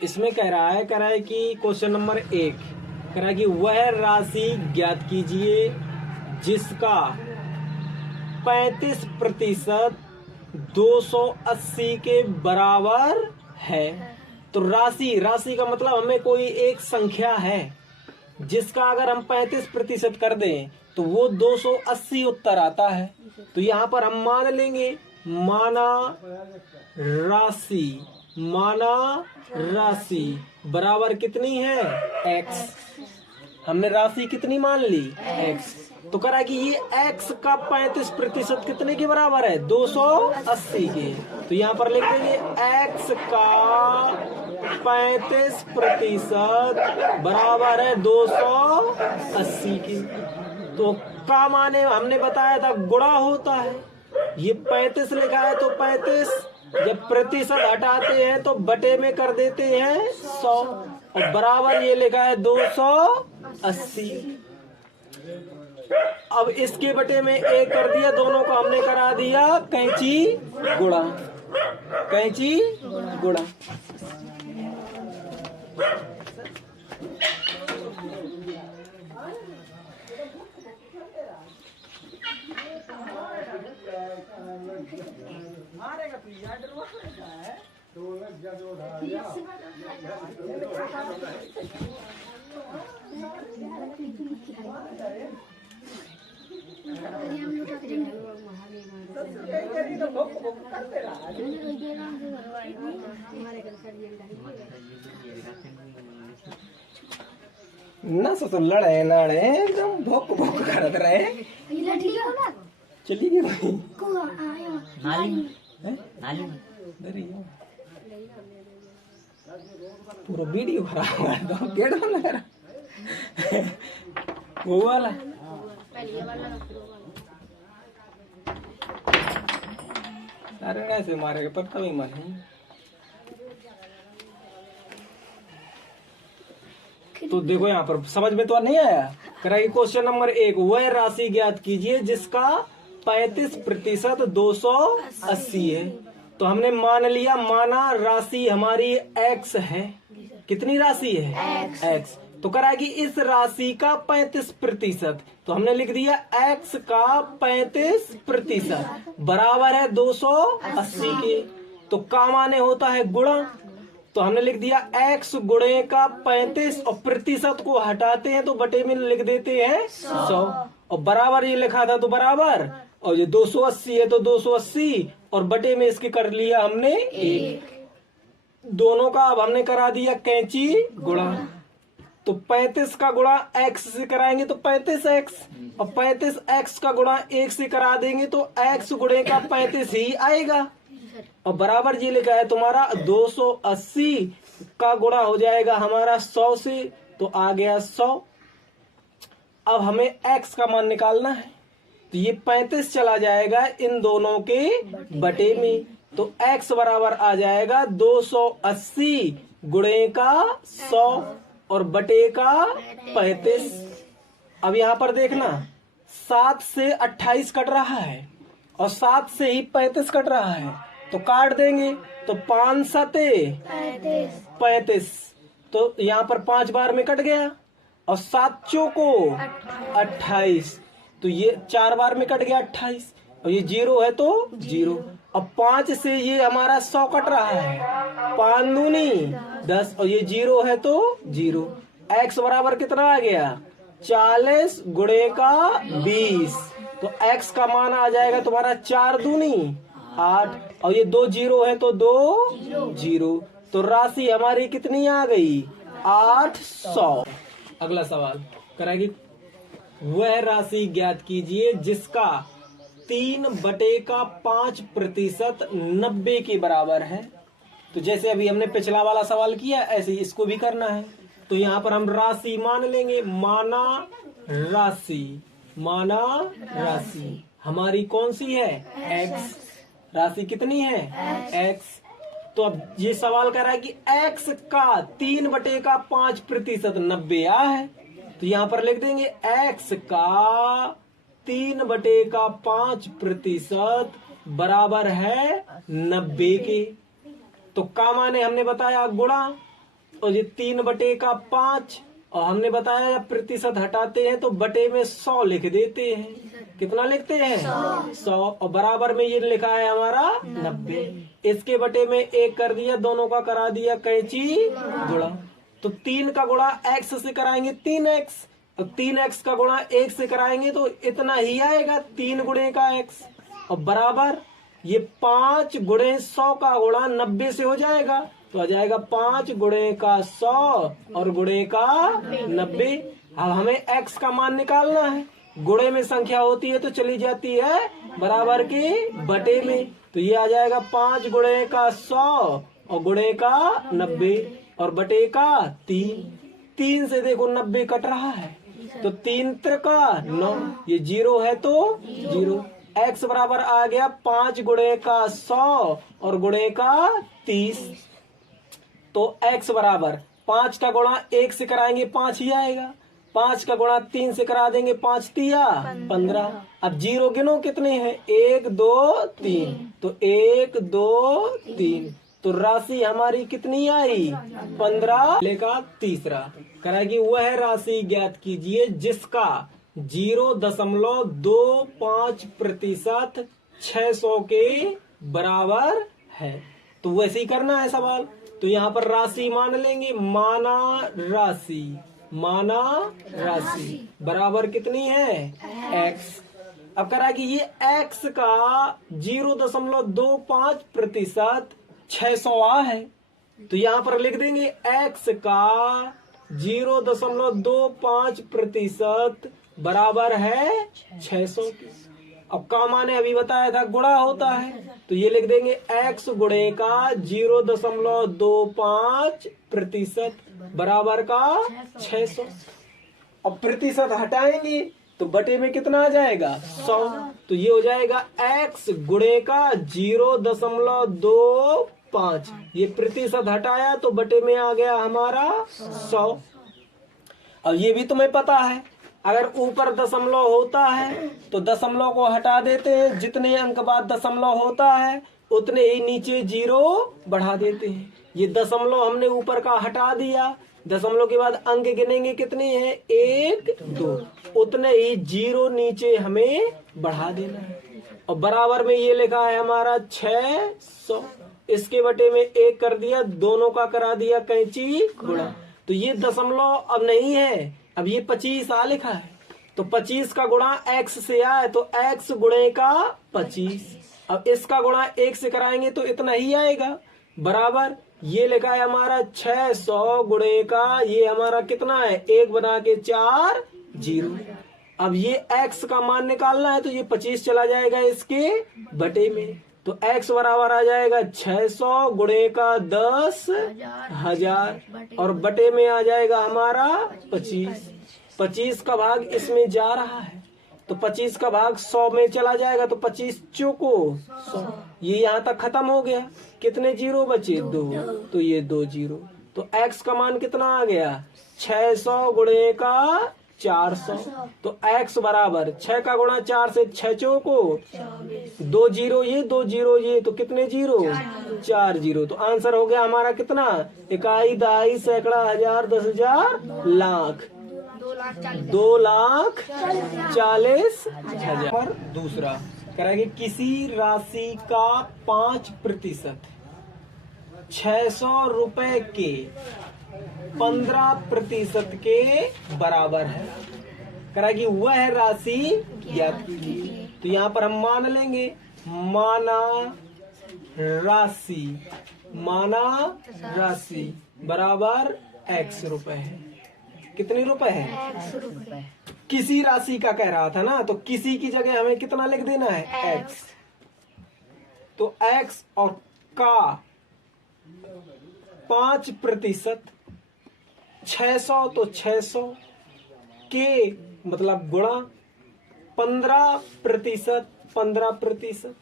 इसमें कह रहा है कि क्वेश्चन नंबर 1 कह रहा है कि वह राशि ज्ञात कीजिए जिसका 35% 280 के बराबर है। तो राशि का मतलब हमें कोई एक संख्या है जिसका अगर हम 35% कर दें तो वो 280 उत्तर आता है। तो यहाँ पर हम मान लेंगे माना राशि बराबर कितनी है x। हमने राशि कितनी मान ली x। तो करा कि ये x का 35% कितने के बराबर है 280 के। तो यहाँ पर लिख देंगे x का 35% बराबर है 280 के। तो का माने हमने बताया था गुणा होता है। ये 35 लिखा है तो 35 जब प्रतिशत हटाते हैं तो बटे में कर देते हैं 100 और बराबर ये लिखा है 280। अब इसके बटे में एक कर दिया, दोनों को हमने करा दिया कैंची गुणा। ना सो लड़े नाड़े एकदम भोक करत रहे। चली गई पूरा वीडियो खराब हुआ तो गेट बंद करा वो वाला। अरे ऐसे मारेगा पर कभी मन तो देखो यहाँ पर समझ में तो नहीं आया। कराइए क्वेश्चन नंबर 1 वह राशि ज्ञात कीजिए जिसका 35% 280 है। तो हमने मान लिया माना राशि हमारी x है। कितनी राशि है x। तो करा कि इस राशि का 35% तो हमने लिख दिया x का 35% बराबर है 280 के। तो का माने होता है गुणा। तो हमने लिख दिया x गुणे का 35 और प्रतिशत को हटाते हैं तो बटे में लिख देते हैं 100 और बराबर ये लिखा था तो बराबर और ये 280 है तो 280 और बटे में इसके कर लिया हमने 1। दोनों का अब हमने करा दिया कैंची गुणा। तो 35 का गुणा x से कराएंगे तो 35x और 35x का गुणा 1 से करा देंगे तो x गुणे का 35 ही आएगा और बराबर ये लिखा है तुम्हारा 280 का गुणा हो जाएगा हमारा 100 से तो आ गया 100। अब हमें x का मान निकालना है तो ये 35 चला जाएगा इन दोनों के बटे में तो x बराबर आ जाएगा 280 गुणे का 100 और बटे का 35। अब यहाँ पर देखना 7 से 28 कट रहा है और 7 से ही 35 कट रहा है तो काट देंगे तो 5 सते 35 तो यहाँ पर 5 बार में कट गया और 7 चौको 28 तो ये 4 बार में कट गया 28 और ये 0 है तो 0। अब 5 से ये हमारा 100 कट रहा है 5 दूनी 10 और ये 0 है तो 0। x बराबर कितना आ गया 40 गुणे का 20 तो x का मान आ जाएगा तुम्हारा 4 दूनी 8 और ये 2 0 है तो 2 0 तो राशि हमारी कितनी आ गई 800। अगला सवाल कराएगी वह राशि ज्ञात कीजिए जिसका 3/5% 90 के बराबर है। तो जैसे अभी हमने पिछला वाला सवाल किया ऐसे ही इसको भी करना है। तो यहाँ पर हम राशि मान लेंगे माना राशि हमारी कौन सी है x। राशि कितनी है x। तो अब ये सवाल कर रहा है कि x का 3/5% 90 है। तो यहाँ पर लिख देंगे x का 3/5% बराबर है 90 के। तो का माने हमने बताया गुणा। और ये 3/5, और हमने बताया जब प्रतिशत हटाते हैं तो बटे में 100 लिख देते हैं। कितना लिखते हैं? 100। और बराबर में ये लिखा है हमारा 90। इसके बटे में 1 कर दिया, दोनों का करा दिया कैंची गुणा। तो 3 का गुणा x से कराएंगे 3x, और 3x का गुणा 1 से कराएंगे तो इतना ही आएगा, 3 गुणे का x। और बराबर ये 5 गुणे 100 का गुणा 90 से हो जाएगा, तो आ जाएगा 5 गुणे का 100 और गुणे का 90। अब हमें x का मान निकालना है। गुणे में संख्या होती है तो चली जाती है बराबर के बटे में, तो ये आ जाएगा 5 गुणे का 100 और गुणे का 90 और बटे का 3। 3 से देखो 90 कट रहा है, तो 3 त्रिका 9, ये 0 है तो 0। x बराबर आ गया 5 गुणे का 100 और गुणे का 30। तो x बराबर 5 का गुणा 1 से कराएंगे 5 ही आएगा, 5 का गुणा 3 से करा देंगे 5 तिया 15। अब 0 गिनो कितने हैं? 1 2 3, तो 1 2 3, तो राशि हमारी कितनी आई? 15। लेका तीसरा कराएगी वह राशि ज्ञात कीजिए जिसका 0.25% 600 के बराबर है। तो वैसे ही करना है सवाल। तो यहाँ पर राशि मान लेंगे, माना राशि बराबर कितनी है? x। अब करा कि ये x का 0.25% 600 है, तो यहाँ पर लिख देंगे x का 0.25% बराबर है 600 की। अब का माने अभी बताया था गुणा होता है, तो ये लिख देंगे x गुणे का 0.25% बराबर का 600। अब प्रतिशत हटाएंगे तो बटे में कितना आ जाएगा? 100। तो ये हो जाएगा x गुणे का 0.25, ये प्रतिशत हटाया तो बटे में आ गया हमारा 100। अब ये भी तुम्हें पता है, अगर ऊपर दशमलव होता है तो दशमलव को हटा देते हैं, जितने अंक बाद दशमलव होता है उतने ही नीचे 0 बढ़ा देते हैं। ये दशमलव हमने ऊपर का हटा दिया, दशमलव के बाद अंक गिनेंगे कितने हैं? 1 2, उतने ही 0 नीचे हमें बढ़ा देना है। और बराबर में ये लिखा है हमारा 600, इसके बटे में 1 कर दिया, दोनों का करा दिया कैंची गुणा। तो ये दशमलव अब नहीं है, अब ये 25 आ लिखा है, तो 25 का गुणा x से आए तो x गुणे का 25। अब इसका गुणा 1 से कराएंगे तो इतना ही आएगा, बराबर ये लिखा है हमारा 600 गुणे का, ये हमारा कितना है? 1 बना के 4 0। अब ये x का मान निकालना है, तो ये 25 चला जाएगा इसके बटे में, तो x बराबर आ जाएगा 600 गुणे का 10,000 और बटे में आ जाएगा हमारा 25। 25 का भाग इसमें जा रहा है, तो 25 का भाग 100 में चला जाएगा, तो 25 चौको 100। ये यहाँ तक खत्म हो गया, कितने 0 बचे? 2, तो ये 2 0। तो x का मान कितना आ गया? 600 गुणे का 400। तो x बराबर 6 का गुणा 4 से 6 चौको 2 0 ये 2 0 ये, तो कितने 0? 4 0। तो आंसर हो गया हमारा कितना? इकाई, दहाई, सैकड़ा, हजार, 10,000, लाख, 2,40,000। और दूसरा करेंगे किसी राशि का 5% 600 रुपए के 15% के बराबर है। करेगी वह राशि ज्ञात कीजिए। तो यहाँ पर हम मान लेंगे, माना राशि बराबर x रुपए है। कितने रुपए है? x रुपए। किसी राशि का कह रहा था ना, तो किसी की जगह हमें कितना लिख देना है? x। तो x और का 5%, 600 तो 600 के मतलब गुणा 15%, 15%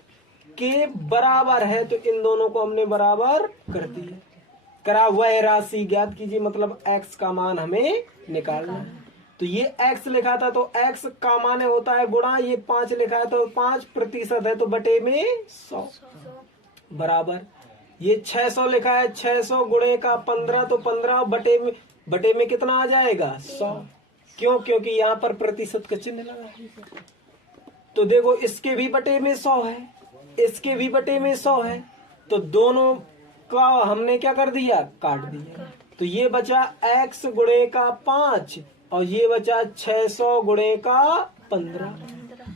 के बराबर है, तो इन दोनों को हमने बराबर कर दिया। करा वह राशि ज्ञात कीजिए, मतलब x का मान हमें निकालना है। तो ये x लिखा था तो x का मान होता है गुणा, ये 5 लिखा है तो 5% है तो बटे में 100 बराबर ये 600 लिखा है, 600 गुणे का 15 तो 15 बटे में कितना आ जाएगा 100। क्यों? क्योंकि यहाँ पर प्रतिशत का चिन्ह लगा है। तो देखो इसके भी बटे में 100 है, इसके भी बटे में 100 है, तो दोनों का हमने क्या कर दिया, काट दिया। तो ये बचा x गुणे का 5 और ये बचा 600 गुणे का 15।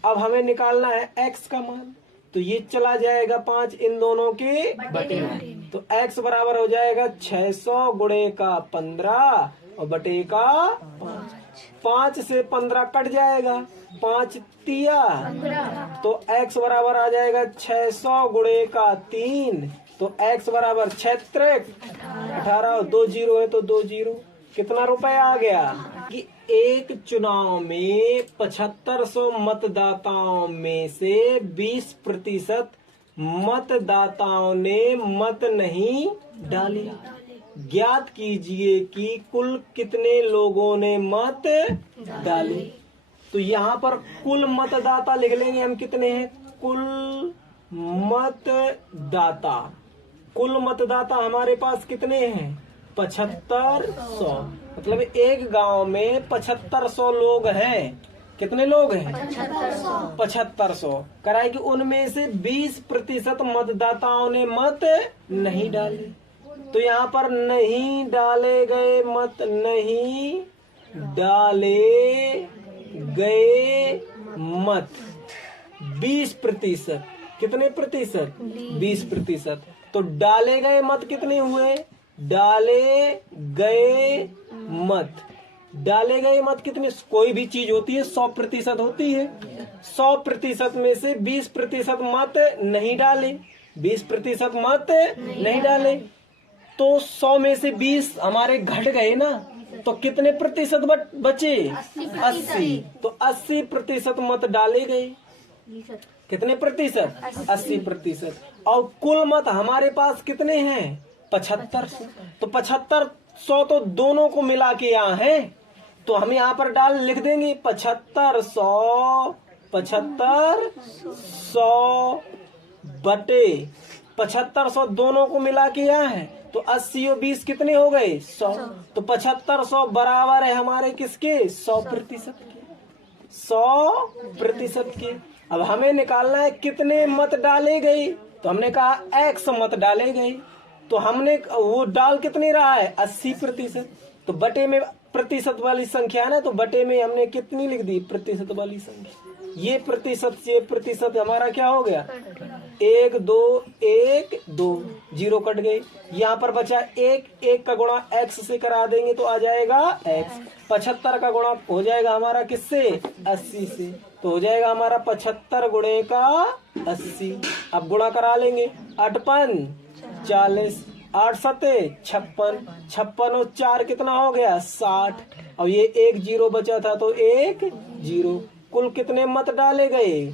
अब हमें निकालना है x का मान, तो ये चला जाएगा 5 इन दोनों के बटे में, तो x बराबर हो जाएगा 600 गुणे का 15 और बटे का 5 से 15 कट जाएगा, 5 तिया, तो x बराबर आ जाएगा 600 गुणे का 3, तो x बराबर 18 और 2 जीरो है तो 2 जीरो। कितना रुपए आ गया कि एक चुनाव में 7500 मतदाताओं में से 20% मतदाताओं ने मत नहीं डाले। ज्ञात कीजिए कि कुल कितने लोगों ने मत डाले। तो यहाँ पर कुल मतदाता लिख लेंगे हम, कितने हैं कुल मतदाता। कुल मतदाता हमारे पास कितने हैं 7500, मतलब एक गांव में 7500 लोग हैं। कितने लोग हैं 7500। कराए कि उनमें से 20% मतदाताओं ने मत नहीं डाले। तो यहाँ पर नहीं डाले गए मत, नहीं डाले गए मत 20%। कितने प्रतिशत 20%। तो डाले गए मत कितने हुए, डाले गए मत, डाले गए मत कितने, कोई भी चीज होती है 100% होती है, 100% में से 20% मत नहीं डाले, 20% मत नहीं डाले, तो 100 में से 20 हमारे घट गए ना, तो कितने प्रतिशत बचे 80, तो 80% मत डाले गए। कितने प्रतिशत 80%। और कुल मत हमारे पास कितने हैं 7500, तो 7500 तो दोनों को मिला के यहाँ है, तो हम यहाँ पर लिख देंगे 7500 बटे 7500 दोनों को मिला के यहाँ है, तो 80 और 20 कितने हो गए 100, तो 7500 बराबर है हमारे किसके 100% के, 100% के। अब हमें निकालना है कितने मत डाले गए, तो हमने कहा x मत डाले गए, तो हमने वो डाल कितने रहा है 80%, तो बटे में प्रतिशत वाली संख्या है ना, तो बटे में हमने कितनी लिख दी प्रतिशत वाली संख्या। ये प्रतिशत से प्रतिशत हमारा क्या हो गया 1 2 1 2 जीरो कट गए। यहाँ पर बचा 1 का गुणा x से करा देंगे तो आ जाएगा x। 75 का गुणा हो जाएगा हमारा किससे 80 से, तो हो जाएगा हमारा 75 गुणे का 80। अब गुणा करा लेंगे 8 5 40, 8 7 56, 56 और 4 कितना हो गया 60, और ये 1 जीरो बचा था तो 1 जीरो। कुल कितने मत डाले गए